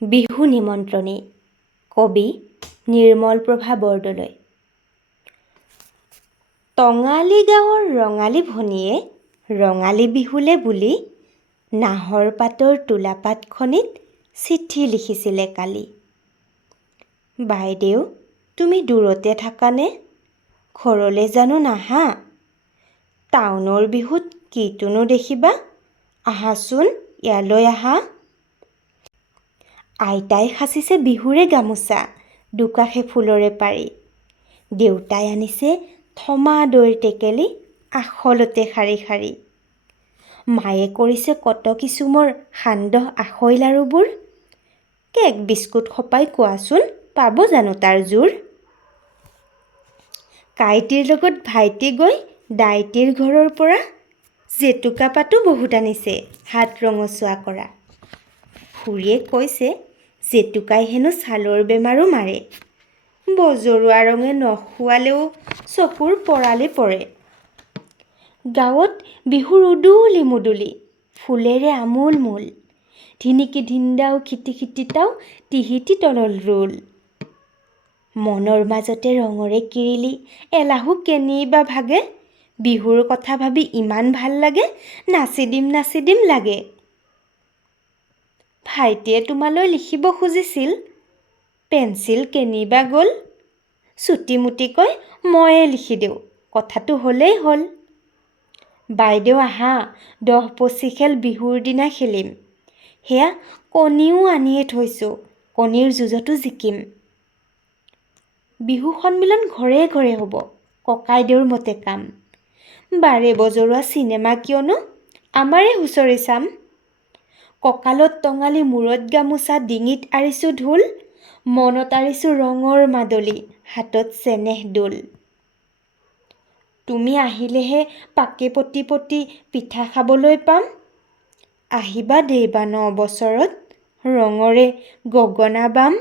বিহু নিমন্ত্ৰণী কবি নিৰ্মলপ্ৰভা বৰদলৈ। টঙালী গাঁৱৰ ৰঙালী ভনীয়ে ৰঙালী বিহুলে বুলি নাহৰ পাতৰ তোলাপাতখনিত চিঠি লিখিছিলে কালি। বাইদেউ তুমি দূৰতে থাকানে? ঘৰলৈ জানো নাহা? টাউনৰ বিহুত কিটোনো দেখিবা, আহাচোন ইয়ালৈ আহা। আইতাই সাচিছে বিহুৰে গামোচা দুকাষে ফুলৰে পাৰি। দেউতাই আনিছে থমা দৈৰ টেকেলি আখলতে শাৰী শাৰী। মায়ে কৰিছে কট কিচুমৰ সান্দহ আখৈ লাৰুবোৰ। কেক বিস্কুট খপাই কোৱাচোন পাব জানো তাৰ জোৰ? কাইটিৰ লগত ভাইটি গৈ দাইটিৰ ঘৰৰ পৰা জেতুকা পাতো বহুত আনিছে হাত ৰঙচুৱা কৰা। খুৰীয়ে কৈছে জেতুকাই হেনো ছালৰ বেমাৰো মাৰে। বজৰুৱা ৰঙে নখ খোৱালেও চকুৰ পৰালি পৰে। গাঁৱত বিহুৰ উদুলি মুদুলি ফুলেৰে আমোল মোল। ধিনিকি ধিনদাও খিটি খিটিতাও টিহিটি তলল ৰোল। মনৰ মাজতে ৰঙৰে কিৰিলি এলাহো কেনিবা ভাগে। বিহুৰ কথা ভাবি ইমান ভাল লাগে, নাচি দিম লাগে। ভাইটিয়ে তোমালৈ লিখিব খুজিছিল, পেঞ্চিল কেনিবা গ'ল। চুটিমুটিকৈ ময়ে লিখি দিওঁ, কথাটো হ'লেই হ'ল। বাইদেউ আহা 10-25 খেল বিহুৰ দিনা খেলিম। সেয়া কণীও আনিয়ে থৈছোঁ, কণীৰ যুঁজতো জিকিম। বিহু সন্মিলন ঘৰে ঘৰে হ'ব, ককাইদেউৰ মতে কাম। বাৰে বজৰুৱা চিনেমা কিয়নো আমাৰে হুঁচৰি চাম। কঁকালত টঙালি মূৰত গামোচা ডিঙিত আৰিছোঁ ঢোল। মনত আৰিছোঁ ৰঙৰ মাদলি হাতত চেনেহ দোল। তুমি আহিলেহে পাকে পতি পতি পিঠা খাবলৈ পাম। আহিবা দেইবা 9 বছৰত ৰঙৰে গগনা বাম।